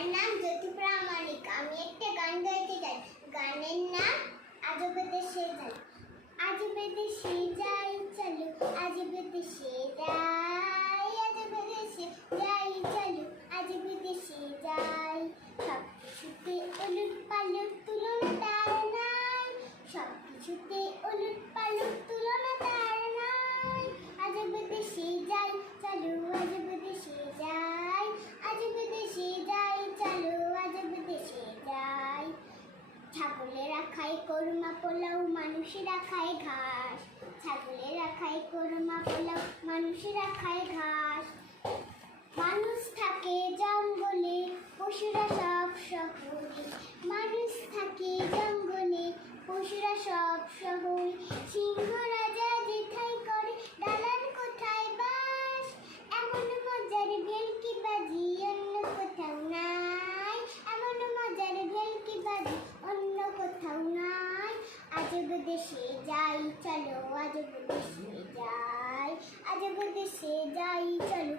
আমার নাম জ্যোতি প্রামাণিক। আমি একটা গান গাইতে চাই। গানের নাম আজব দেশে যাই। আজব দেশে যাই চলো, আজব দেশে যাই, আজব দেশে যাই চলো, আজব দেশে যাই। সব কিছুতে উলট পালট তুলনা তার নাই, সব কিছুতে উলট পালট তুলনা তার নাই। আজব দেশে যাই চলো, আজব দেশে যাই, আজব দেশে যাই চলো, আজব দেশে যাই। ছাগলেরা খায় কোরমা পোলাও, মানুষেরা খায় ঘাস। ছাগলেরা খায় কোরমা পোলাও, মানুষেরা খায় ঘাস। মানুষ থাকে জঙ্গলে, পশুরা সব শহরে। মানুষ থাকে জঙ্গলে, পশুরা সব শহরে। সিংহ রাজা যেথায় করে, দালান কোঠায় বাস। এমন মজার ভেলকি বাজি অন্য কোথাও নাই, এমন মজার ভেলকি বাজি অন্য কোথাও নাই। আজব দেশে যাই চলো, আজব দেশে যাই, আজব দেশে যাই চলো,